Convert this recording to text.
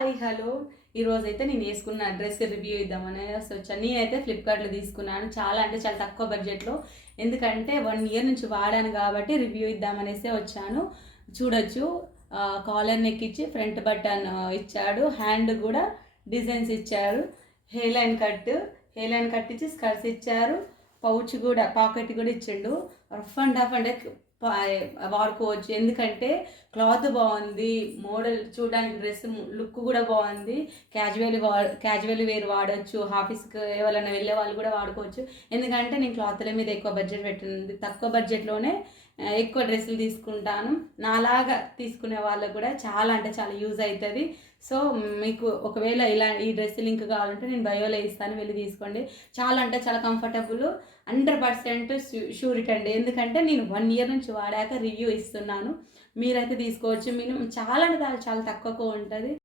Hi hello. ఈరోజైతే నేను వేసుకున్న డ్రెస్ రివ్యూ ఇద్దామని వచ్చాను. నేనైతే ఫ్లిప్కార్ట్లో తీసుకున్నాను. చాలా అంటే చాలా తక్కువ బడ్జెట్లో. ఎందుకంటే 1 ఇయర్ నుంచి వాడాను కాబట్టి రివ్యూ ఇద్దామనేసి వచ్చాను. చూడొచ్చు, కాలర్ నెక్ ఇచ్చి ఫ్రంట్ బటన్ ఇచ్చాడు. హ్యాండ్ కూడా డిజైన్స్ ఇచ్చారు. హెయిర్ లైన్ కట్ ఇచ్చి స్కర్ట్స్ ఇచ్చారు. పౌచ్ కూడా, పాకెట్ కూడా ఇచ్చిండు. రఫ్ అండ్ టఫ్ అంటే వాడుకోవచ్చు. ఎందుకంటే క్లాత్ బాగుంది, మోడల్ చూడడానికి డ్రెస్ లుక్ కూడా బాగుంది. క్యాజువల్ వేర్ వాడచ్చు, ఆఫీస్కి ఎవరైనా వెళ్ళే వాళ్ళు కూడా వాడుకోవచ్చు. ఎందుకంటే నేను క్లాత్ల మీద ఎక్కువ బడ్జెట్ పెట్టింది, తక్కువ బడ్జెట్లోనే ఎక్కువ డ్రెస్సులు తీసుకుంటాను. నాలాగా తీసుకునే వాళ్ళకు కూడా చాలా అంటే చాలా యూజ్ అవుతుంది. సో మీకు ఒకవేళ ఇలా ఈ డ్రెస్ లింక్ కావాలంటే నేను బయోలో ఇస్తాను, వెళ్ళి తీసుకోండి. చాలా అంటే చాలా కంఫర్టబుల్, 100% షూరిటీ అండి. ఎందుకంటే నేను 1 ఇయర్ నుంచి వాడాక రివ్యూ ఇస్తున్నాను. మీరైతే తీసుకోవచ్చు. మినిమం చాలా అంటే చాలా తక్కువగా ఉంటుంది.